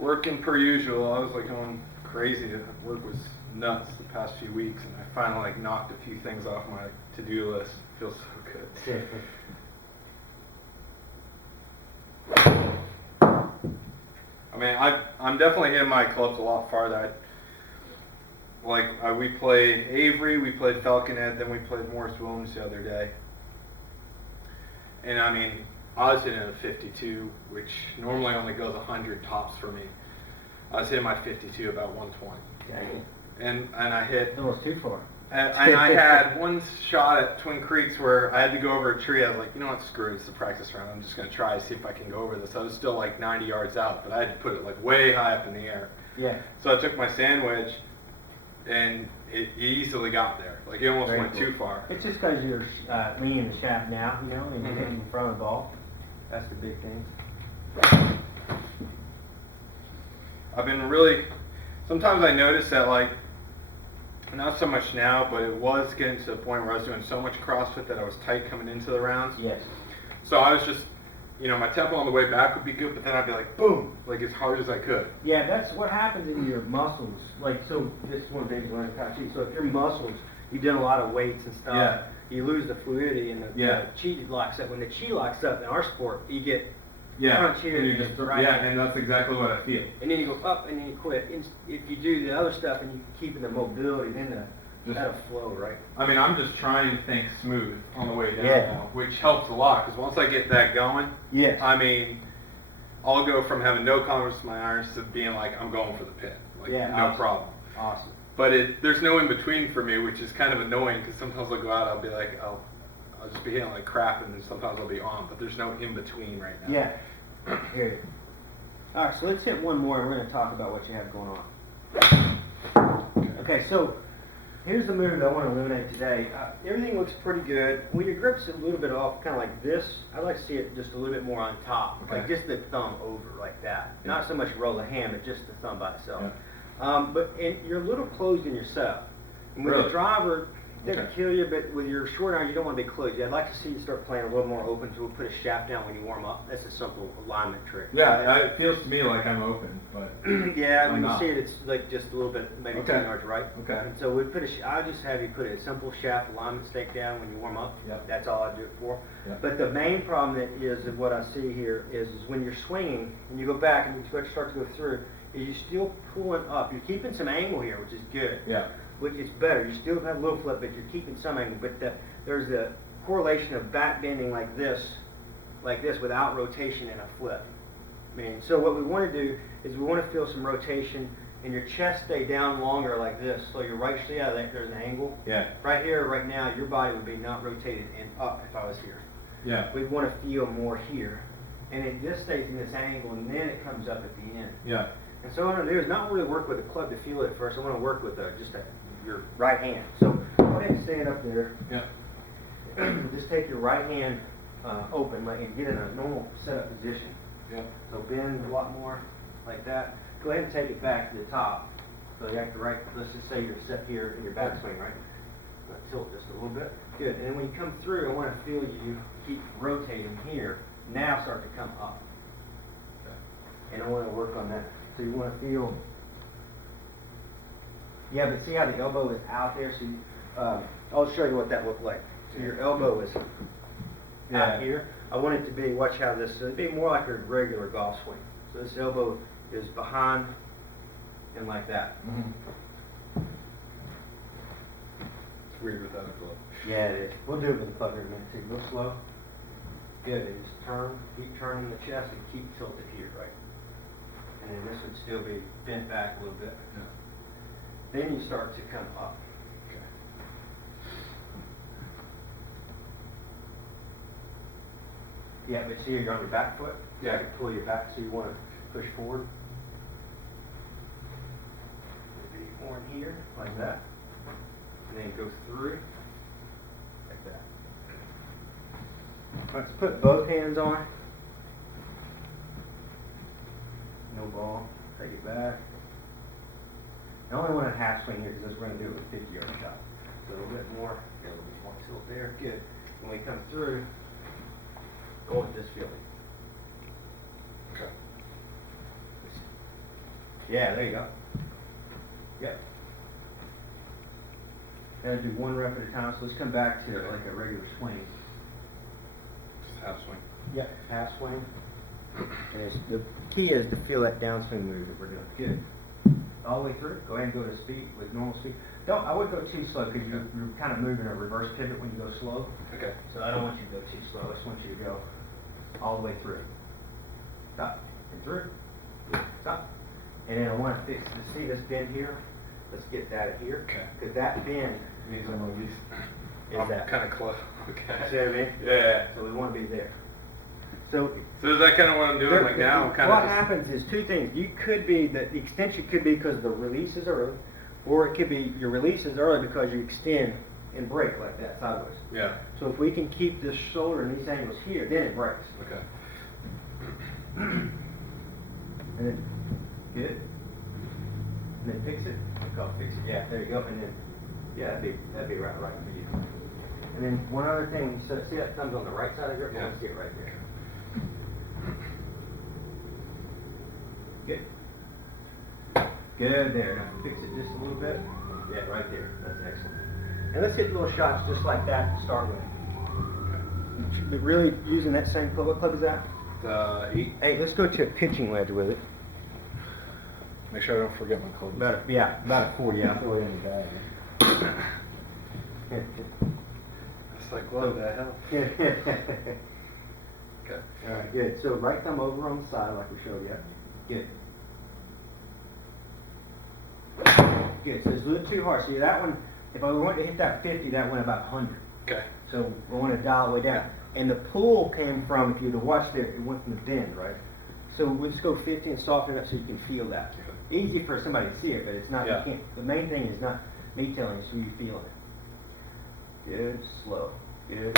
Working per usual. I was like going crazy. Work was nuts the past few weeks, and I finally like knocked a few things off my to-do list. Feels so good. I mean, I'm definitely hitting my clubs a lot farther. We played Avery, we played Falconet, then we played Morris Williams the other day. And I mean, I was hitting a 52, which normally only goes 100 tops for me. I was hitting my 52 about 120. Dang. And I hit. Almost too far. And I had one shot at Twin Creeks where I had to go over a tree. I was like, you know what, screw it, it's the practice round. I'm just going to try to see if I can go over this. I was still like 90 yards out, but I had to put it like way high up in the air. Yeah. So I took my sand wedge, and it easily got there. Like it almost went too far. It's just because you're leaning the shaft now, you know, and you're hitting in front of the ball. That's the big thing. I've been really, sometimes I notice that like, not so much now, but it was getting to the point where I was doing so much CrossFit that I was tight coming into the rounds. Yes. So I was just, you know, my tempo on the way back would be good, but then I'd be like, boom, like as hard as I could. Yeah, that's what happens in your muscles. Like, so this is one of the things we learned in Tai Chi. So if your muscles, you've done a lot of weights and stuff, Yeah. you lose the fluidity and the chi locks up. When the chi locks up in our sport, you get crunch here. And you just, right yeah, and that's exactly what I feel. And then you go up and then you quit. And if you do the other stuff and you keep in the mobility, then that'll flow, right? I mean, I'm just trying to think smooth on the way down now, which helps a lot, because once I get that going, I mean, I'll go from having no confidence in my irons to being like, I'm going for the pin. Like, no problem. Awesome. But there's no in between for me, which is kind of annoying, because sometimes I'll go out, I'll be like, I'll just be hitting like crap, and then sometimes I'll be on, but there's no in between right now. Yeah. Here. All right, so let's hit one more, and we're going to talk about what you have going on. Okay, so here's the move that I want to eliminate today. Everything looks pretty good. When your grip's a little bit off, kind of like this, I like to see it just a little bit more on top, like just the thumb over like that. Not so much roll the hand, but just the thumb by itself. And you're a little closed in yourself. And with the driver, it doesn't kill you, but with your short iron, you don't want to be closed. I'd like to see you start playing a little more open, so we'll put a shaft down when you warm up. That's a simple alignment trick. Yeah, it feels to me like I'm open, but yeah, when you see it, it's like just a little bit, maybe 10 yards right. Okay. And so we put I'll just have you put a simple shaft alignment stake down when you warm up. Yep. That's all I do it for. Yep. But the main problem that is what I see here is when you're swinging and you go back and you start to go through, is you're still pulling up. You're keeping some angle here, which is good. Yeah. Which is better. You still have a little flip, but you're keeping some angle. But there's the correlation of back bending like this without rotation and a flip. I mean, so what we want to do is we want to feel some rotation and your chest stay down longer like this. So your right, see how there's an angle? Yeah. Right here, right now, your body would be not rotated and up if I was here. Yeah. We'd want to feel more here. And it just stays in this angle, and then it comes up at the end. Yeah. And so what I want to do is not really work with a club to feel it first. I want to work with your right hand. So go ahead and stand up there. Yeah. Just take your right hand open and get in a normal setup position. Yeah. So bend a lot more like that. Go ahead and take it back to the top. So you have to let's just say you're set here in your backswing, right? Tilt just a little bit. Good. And then when you come through, I want to feel you keep rotating here. Now start to come up. Okay. And I want to work on that. So you want to feel. Yeah, but see how the elbow is out there? So I'll show you what that looked like. So your elbow is out here. I want it to be, watch how this, it'd be more like a regular golf swing. So this elbow is behind and like that. Mm-hmm. It's weird without a glove. Yeah, it is. We'll do it with the club here in a minute too. Go slow. Good. And just keep turning the chest and keep tilted here, right? And then this would still be bent back a little bit. Yeah. Then you start to come up. Okay. Yeah, but see you're on your back foot? Yeah. You can pull your back, so you want to push forward. Maybe more in here, like that. And then go through, like that. Let's put both hands on. No ball. Take it back. I only want a half swing here because we're going to do it with a 50-yard shot. So a little bit more, get a little bit more tilt there. Good. When we come through, go with this feeling. Okay. Yeah, there you go. Yep. Gotta do one rep at a time, so let's come back to like a regular swing. Just half swing. Yep, half swing. And the key is to feel that downswing move that we're doing. Good. All the way through. Go ahead and go to speed with normal speed. I wouldn't go too slow because you're kind of moving a reverse pivot when you go slow. Okay. So I don't want you to go too slow. I just want you to go all the way through. Stop. And through. Stop. And then I want to fix, see this bend here? Let's get that here. Okay. Because that bend Means I'm gonna be. is that. Kind of close. Okay. See what I mean? Yeah. So we want to be there. So So is that kind of what I'm doing? Like now, I'm kind what of. happens is two things. You could be the extension could be because the release is early, or it could be your release is early because you extend and break like that sideways. Yeah. So if we can keep this shoulder and these angles here, then it breaks. Okay. And then good. And then fix it. Go fix it. Yeah, there you go. And then yeah, that'd be right for you. And then one other thing. So see that thumb's on the right side of your. Yeah. Let's get right there. Good. Good there. Now fix it just a little bit. Yeah, right there. That's excellent. And let's hit little shots just like that to start with. But really using that same club. What club is that? 8. Hey, let's go to a pitching wedge with it. Make sure I don't forget my clubs. About a 40. Yeah, I'll throw it in the bag. It's like, what the hell? Okay. All right, good. So right thumb over on the side like we showed you. Good. Good. So it's a little too hard. See that one, if I wanted to hit that 50, that went about 100. Okay. So we want to dial it way down. And the pull came from, if you'd have watched it went from the bend, right? So we'll just go 50 and soften it up so you can feel that. Easy for somebody to see it, but it's not, Yeah. you can't, the main thing is not me telling you, so you feeling it. Good, slow. Good.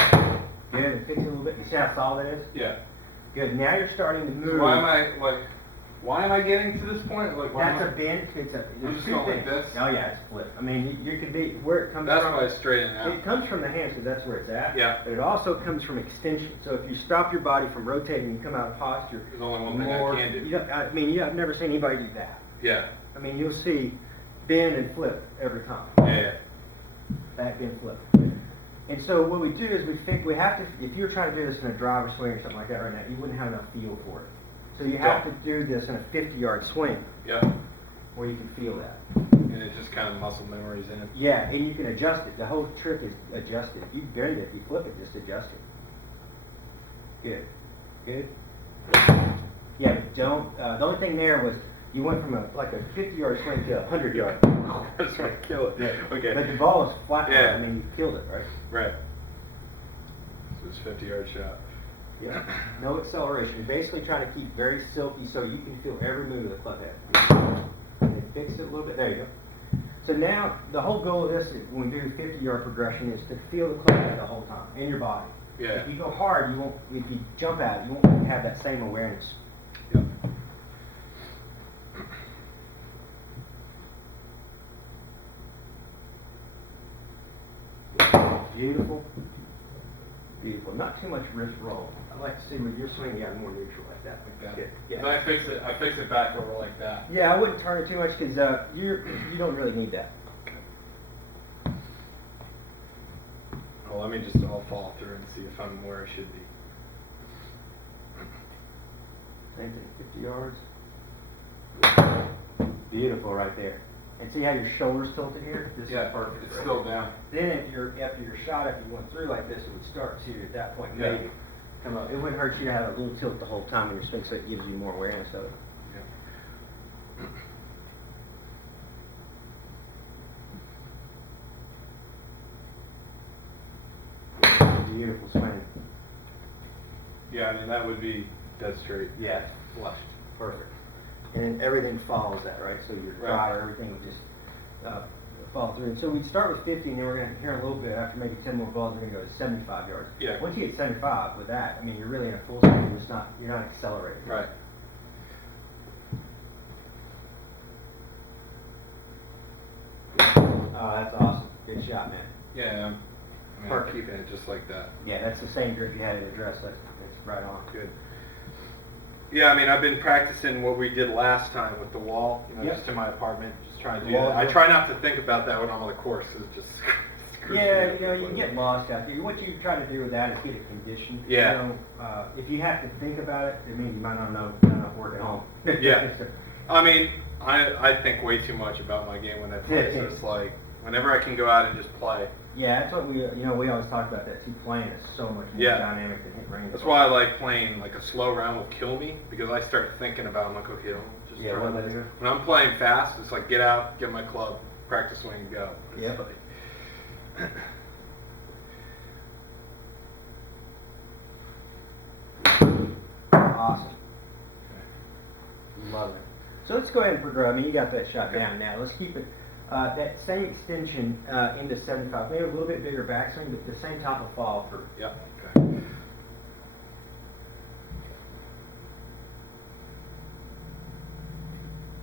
Good, and fix it a little bit. You see how solid it is? Yeah. Good. Now you're starting to move. So why am I getting to this point? Like, why That's am a bend. It's a. I'm just going like this? Oh yeah, it's flip. I mean, you could be where it comes That's from. why it's straightening out. It comes from the hands because that's where it's at. Yeah. But it also comes from extension. So if you stop your body from rotating and you come out of posture, There's only one thing I can do. I mean, I've never seen anybody do that. Yeah. I mean, you'll see bend and flip every time. Yeah. Back bend flip. And so what we do is we have to. If you're trying to do this in a driver swing or something like that right now, you wouldn't have enough feel for it. So you have to do this in a 50-yard swing. Yeah. Where you can feel that. And it's just kind of muscle memories in it. Yeah, and you can adjust it. The whole trick is adjust it. If you bend it, if you flip it, just adjust it. Good. Good. Yeah, but don't. The only thing there was you went from a 50-yard swing to a 100-yard. That's right. Kill it. Yeah. Okay. But the ball is flat. Yeah. I mean, you killed it, right? Right. So it's 50-yard shot. Yeah. No acceleration. You're basically trying to keep very silky so you can feel every move of the club head. And then fix it a little bit. There you go. So now, the whole goal of this, when we do the 50-yard progression, is to feel the club head the whole time, in your body. Yeah. If you go hard, you won't, if you jump at it, you won't have that same awareness. Yep. Beautiful. Beautiful. Not too much wrist roll. I like to see when you're swinging, you got more neutral like that. Yeah. Yeah. But I fix it back over like that. Yeah, I wouldn't turn it too much because you don't really need that. Well, let me just all fall through and see if I'm where I should be. Same thing, 50 yards. Beautiful right there. And see how your shoulders tilted here? This is perfect. It's right still there. down. Then after your shot, if you went through like this, it would start to, at that point, Yeah. maybe come up. It wouldn't hurt you to have a little tilt the whole time in your swing, so it gives you more awareness of it. Beautiful swing. Yeah, I mean that would be dead straight. Yeah, flushed. Perfect. And then everything follows that, right? So your drive, everything would just fall through. And so we'd start with 50, and then we're going to, here in a little bit, after maybe 10 more balls, we're going to go to 75 yards. Yeah. Once you hit 75 with that, I mean, you're really in a full swing. You're not accelerating. Right. Oh, that's awesome. Good shot, man. Yeah, I'm Perfect. keeping it just like that. Yeah, that's the same grip you had in the dress. That's right on. Good. Yeah, I mean, I've been practicing what we did last time with the wall, you know, Yep. just in my apartment, just trying to The do wall that. I drill. try not to think about that when I'm on the course, 'cause it just screws me Yeah, up you know, you can completely. get lost out there. What you try to do with that is get it conditioned. Yeah. You know, if you have to think about it, it means you might not know enough work at home. Yeah. I mean, I think way too much about my game when I play, so it's like, whenever I can go out and just play. Yeah, that's what we always talk about that too. Playing is so much more Yeah. dynamic than hit range. That's why I like playing, like, a slow round will kill me, because I start thinking about, I'm like, okay, just Yeah, try what this. do I do? When I'm playing fast, it's like, get out, get my club, practice swing, and go. It's Yep. like, Awesome. Love it. So let's go ahead and progress. I mean, you got that shot down now. Let's keep it that same extension into 75. Maybe a little bit bigger backswing, but the same type of follow through. yeah, okay.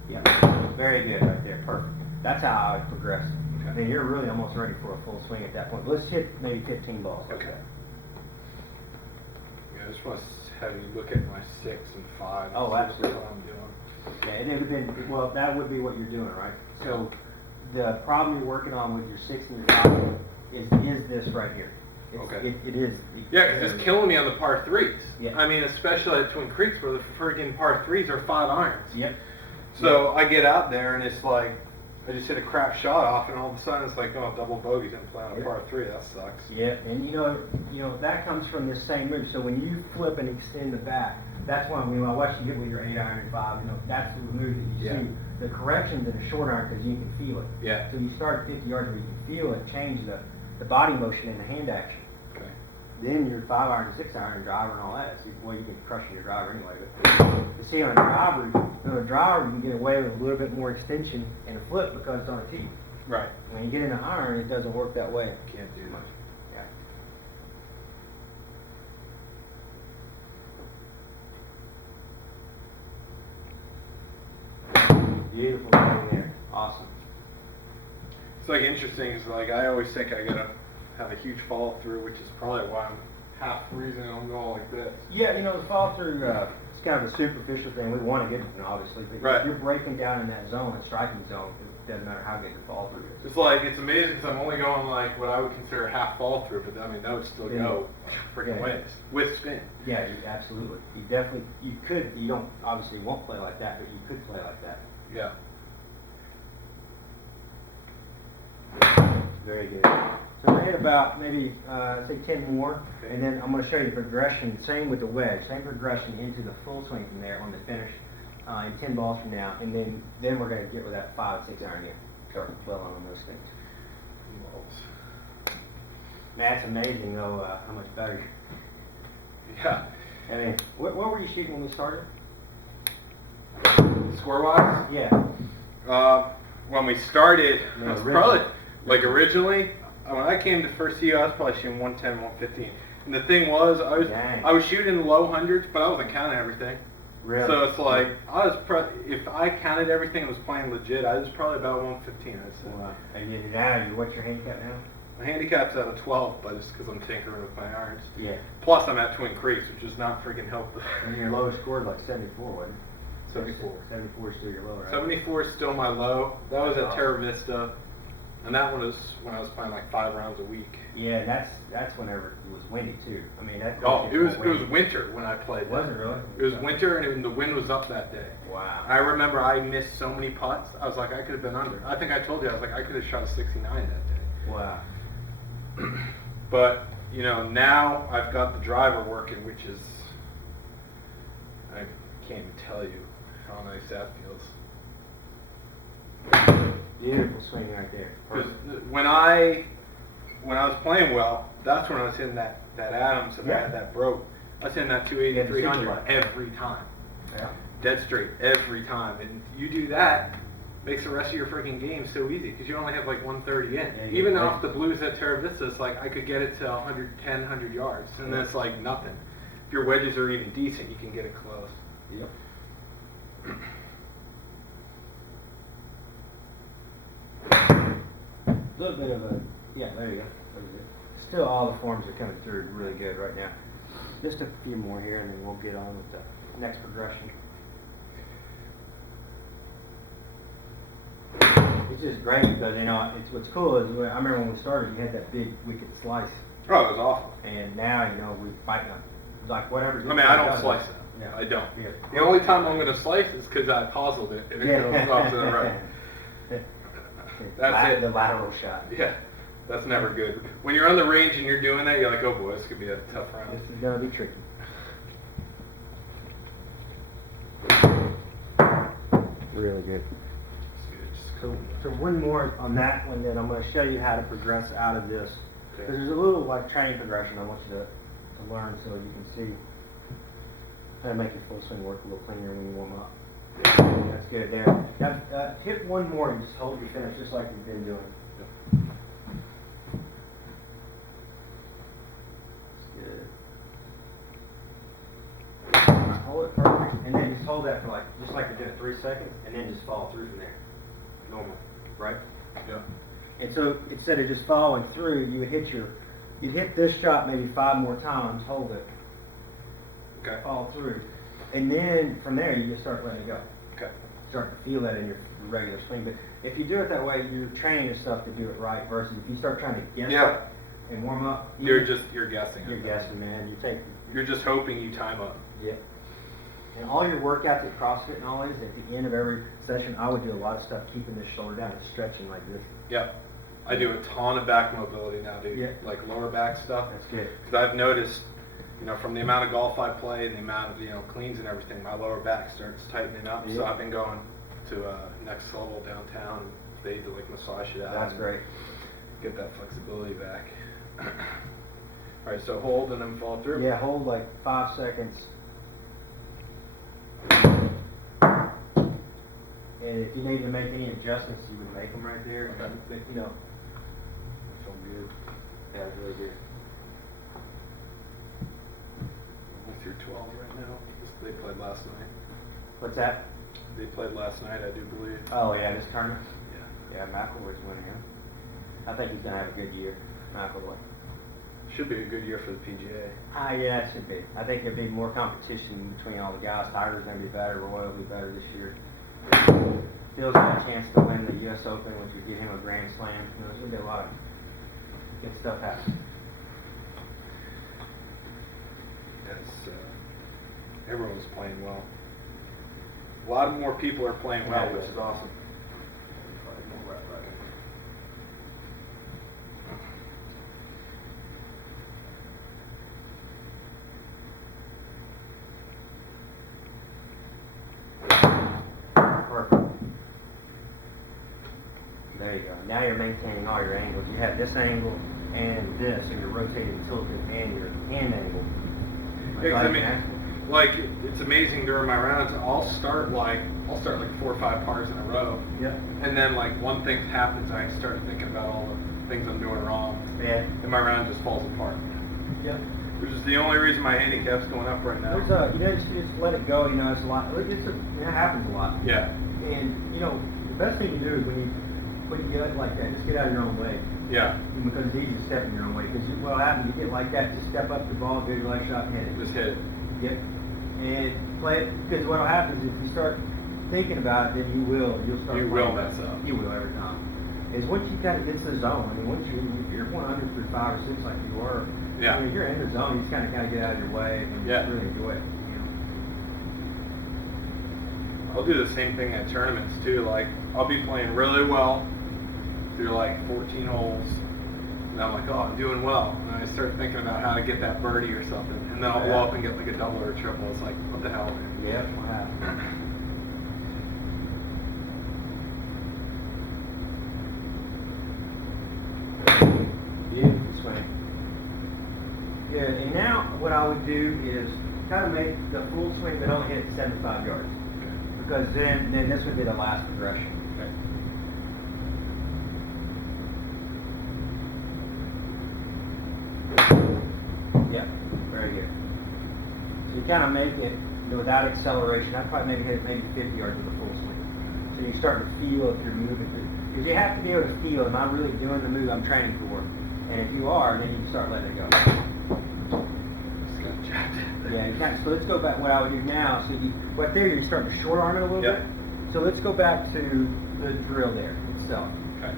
Yeah, very good right there. Perfect. That's how I would progress. Okay. I mean, you're really almost ready for a full swing at that point. Let's hit maybe 15 balls. Like Okay. that. Yeah, I just want to have you look at my 6 and 5. Oh, see absolutely. What I'm doing. Yeah, and it would then, well, that would be what you're doing, right? So the problem you're working on with your 6 and your 5 is this right here. Okay. It is. Yeah, 'cause it's killing me on the par 3s. Yeah. I mean, especially at Twin Creeks where the friggin' par 3s are 5 irons. Yep. So I get out there and it's like, I just hit a crap shot off and all of a sudden it's like, oh, double bogeys and play on a Yep. par 3. That sucks. Yeah, and you know that comes from this same move. So when you flip and extend the bat, that's when I watch you hit with your 8 iron and 5. You know that's the move that you Yeah. see. The corrections in a short iron because you can feel it. Yeah. So you start at 50 yards where you can feel it change the body motion and the hand action. Okay. Then your 5 iron, 6 iron, driver, and all that. See, well, you can crush your driver anyway. But you see, on a driver, you can get away with a little bit more extension and a flip because it's on a tee. Right. When you get in an iron, it doesn't work that way. Can't do much. Yeah. Beautiful thing there. Awesome. It's like interesting. It's like I always think I gotta have a huge follow through, which is probably why I'm half the reason I'm going like this. Yeah, the fall through, it's kind of a superficial thing. We want to get it, obviously. But Right. if you're breaking down in that zone, that striking zone, it doesn't matter how good the fall through is. It's like, it's amazing because I'm only going like what I would consider a half fall through, but I mean, that would still go freaking Yeah. ways with spin. Yeah, absolutely. You could, you don't, obviously won't play like that, but you could play like that. Yeah. Very good. So I'm going to hit about maybe, say 10 more, Okay. and then I'm going to show you progression, same with the wedge, same progression into the full swing from there on the finish in 10 balls from now, and then we're going to get with that 5 and 6 iron again. Start dwelling on those things. Man, it's amazing though how much better. Yeah. I mean, what were you shooting when we started? Score wise? Yeah. When we started, Yeah, I was originally. probably, like originally, when I came to first year, I was probably shooting 110, 115. And the thing was, Dang. I was shooting in the low hundreds, but I wasn't counting everything. Really? So it's like, if I counted everything and was playing legit, I was probably about 115, I'd say. Wow. And now, what's your handicap now? My handicap's at a 12, but it's because I'm tinkering with my irons. Yeah. Plus, I'm at Twin Creeks, which does not freaking help. And your lowest score is like 74, wasn't it? 74. 74 is still your low, right? 74 is still my low. That was That's at awesome. Terra Vista, and that one was when I was playing like 5 rounds a week. Yeah, that's whenever it was windy too. I mean, that. Oh, it was winter when I played. Was it really? It was winter, and the wind was up that day. Wow. I remember I missed so many putts. I was like, I could have been under. I think I told you, I was like, I could have shot a 69 that day. Wow. But now I've got the driver working, which is, I can't even tell you how nice that feels. Beautiful swing right there. Because when I was playing well, that's when I was hitting that Adams and I had that broke. I was hitting that 280, Yeah, the super 300 light. every time. Yeah. Dead straight every time. And you do that, makes the rest of your freaking game so easy because you only have like 130 in. Yeah, you Even get off the right. blues at Terra Vista, it's like I could get it to 110, 100 yards. And then it's like nothing. If your wedges are even decent, you can get it close. Yep. A little bit of a, yeah, there you go. That was it. Still, all the forms are coming through really good right now. Just a few more here, and then we'll get on with the next progression. It's just great because, you know, it's what's cool is I remember when we started, you had that big wicked slice. Oh, it was awful. And now, you know, we fight them. Like whatever. I mean, I don't slice it. Yeah. I don't. Yeah. The only time I'm going to slice is because I puzzled it and it goes off to the right. That's it. The lateral shot. Yeah, that's never good. When you're on the range and you're doing that, you're like, oh boy, this could be a tough round. This is going to be tricky. Really good. So one more on that one, then I'm going to show you how to progress out of this. Okay. Because there's a little like training progression I want you to learn so you can see how to make your full swing work a little cleaner when you warm up. That's good there. Now hit one more and just hold your finish just like you've been doing. That's good. Right, hold it perfect, and then just hold that for just like you're doing 3 seconds, and then just follow through from there. Normal, right? Yeah. And so instead of just following through, you'd hit this shot maybe 5 more times, hold it, Okay. follow through, and then from there you just start letting it go. Okay. Start to feel that in your regular swing. But if you do it that way, you're training yourself to do it right. Versus if you start trying to guess it and warm up, You're guessing. You're guessing, man. You're just hoping you time up. Yeah. And all your workouts at CrossFit and all these, at the end of every session, I would do a lot of stuff keeping this shoulder down and stretching like this. Yep. I do a ton of back mobility now, dude. Yeah. Like lower back stuff. That's good. Because I've noticed, you know, from the amount of golf I play and the amount of, you know, cleans and everything, my lower back starts tightening up. Yeah. So I've been going to Next Level downtown. They do like massage it out. That's and great. Get that flexibility back. All right, so hold and then follow through. Yeah, hold like 5 seconds. And if you need to make any adjustments, you would make them right there. Okay. You know. Feel good. Yeah, it's really good. With your 12 right now. They played last night. What's that? They played last night, I do believe. Oh yeah, this tournament. Yeah. Yeah, McElroy's winning him. I think he's gonna have a good year. McElroy. Should be a good year for the PGA. Yeah, it should be. I think there'll be more competition between all the guys. Tiger's gonna be better. Roy will be better this year. Phil's got a chance to win the U.S. Open, which would give him a Grand Slam. You know, there's gonna be a lot of good stuff happening. Yes, everyone's playing well. A lot more people are playing well, which is awesome. Perfect. There you go. Now you're maintaining all your angles. You have this angle and this, and you're rotating and tilted, and your hand angle. Yeah, 'cause I mean, like it's amazing during my rounds. I'll start like 4 or 5 pars in a row. Yeah. And then like one thing happens, I start thinking about all the things I'm doing wrong. Yeah. And my round just falls apart. Yeah. Which is the only reason my handicap's going up right now. There's you know, just let it go. You know, it's a lot. It happens a lot. Yeah. And you know, the best thing to do is when you get like that, just get out of your own way. Yeah. Because it's easy to step in your own way. Because what'll happen, you get like that, just step up the ball, visualize shot, and hit it. Just hit it. Yep. And play it. Because what'll happen is if you start thinking about it, then you'll start. You will mess up. You will every time. Is once you kind of get to the zone. I mean, once if you're 100 through 5 or 6 like you were. Yeah. I mean, if you're in the zone, you just kind of get out of your way and Yeah. really enjoy it. You know. I'll do the same thing at tournaments too. Like I'll be playing really well through like 14 holes, and I'm like, oh, I'm doing well. And I start thinking about how to get that birdie or something, and then I'll blow up and get like a double or a triple. It's like, what the hell, man? Yep. What happened? Beautiful swing. Good. And now what I would do is kind of make the full swing but only hit 75 yards. Because then this would be the last progression. Okay. Yeah, very good. So you kind of make it without acceleration. I'd probably maybe hit maybe 50 yards with a full swing. So you start to feel if you're moving. Because you have to be able to feel, am I really doing the move I'm training for? And if you are, then you can start letting it go. Just got jacked. Yeah, exactly. So let's go back. What I would do now, so you, right there, you're starting to short arm it a little Yep. bit. So let's go back to the drill there itself. Okay.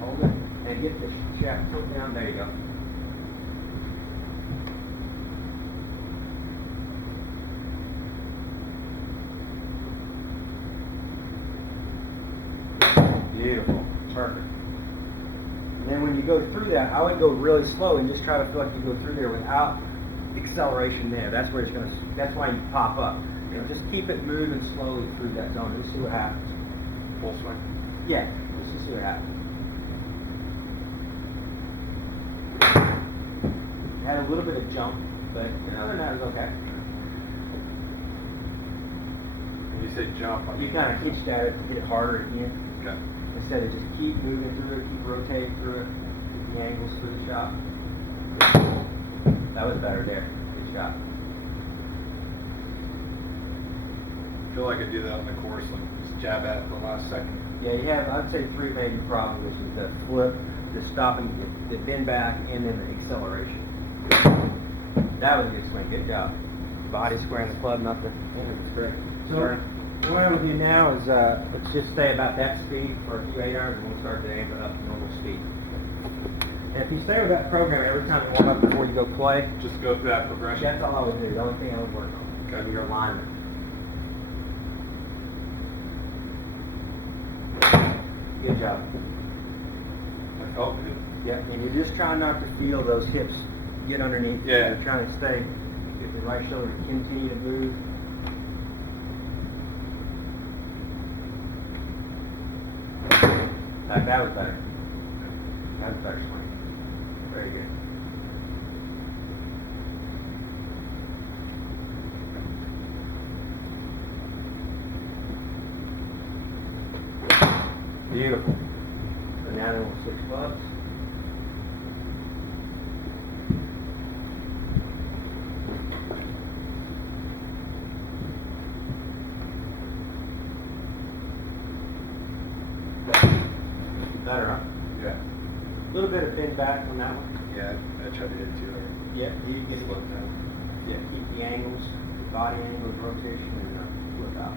Hold it and get the shaft tilt down. There you go. Beautiful. Perfect. And then when you go through that, I would go really slow and just try to feel like you go through there without acceleration there. That's where it's going to, that's why you pop up. You know, just keep it moving slowly through that zone. Just see what happens. Full swing. Yeah, just to see what happens. Had a little bit of jump, but other than that, it was okay. When you say jump, I You mean, kind of hitched at it to get it harder again. okay. Instead of just keep moving through it, keep rotating through it, get the angles through the shot. That was better there. Good shot. I feel like I do that on the course, like just jab at it the last second. Yeah, you have, I'd say, three major problems, which is the flip, the stopping, the bend back, and then the acceleration. That was a good swing. Good job. Body squaring the club, not the. That's correct. So what I'm going to do now is let's just stay about that speed for a few 8 hours, and we'll start to amp it up to normal speed. And if you stay with that program every time you warm up before you go play, Just go through that progression. that's all I would do. The only thing I would work on Okay. is your alignment. Good job. That felt good. Yeah, and you're just trying not to feel those hips get underneath you. Yeah. You're trying to stay, get the right shoulder to continue to move. That was better. That was better swing. Very good. Beautiful. So now then we'll switch clubs. Better, huh? Yeah. A little bit of bend back on that one. Yeah, I tried to hit it too early. Yeah, you get Slow it down. Yeah, keep the angles, the body angles, rotation, and flip out.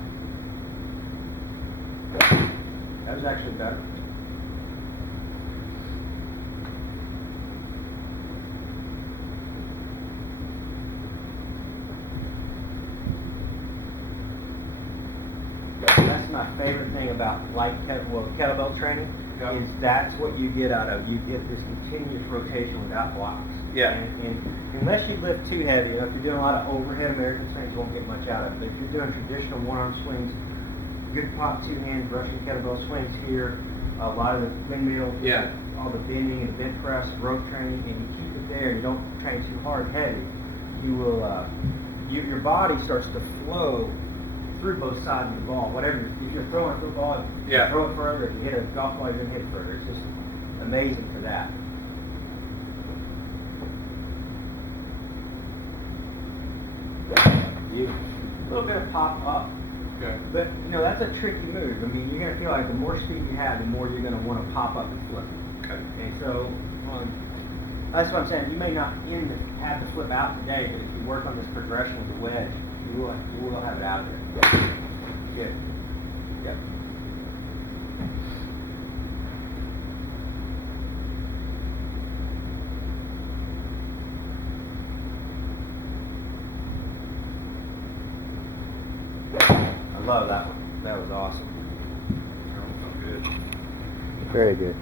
That was actually better. That's my favorite thing about kettlebell training. Yep. Is that's what you get out of. You get this continuous rotation without blocks. Yeah. And unless you lift too heavy, you know, if you're doing a lot of overhead American swings, you won't get much out of it. But if you're doing traditional one-arm swings, good pop two-hand Russian kettlebell swings here, a lot of the windmills, Yeah. all the bending and bench press, rope training, and you keep it there. You don't train too hard heavy. You will, your body starts to flow through both sides of the ball. Whatever, if you're throwing a football, Yeah. you throw it further. If you hit a golf ball, you're going to hit it further. It's just amazing for that. Beautiful. A little bit of pop up, Okay. but you know that's a tricky move. I mean, you're going to feel like the more speed you have, the more you're going to want to pop up and flip. Okay. And so, that's what I'm saying. You may not have the flip out today, but if you work on this progression with the wedge, you will have it out of there. Good. Yep. I love that one. That was awesome. That felt good. Very good.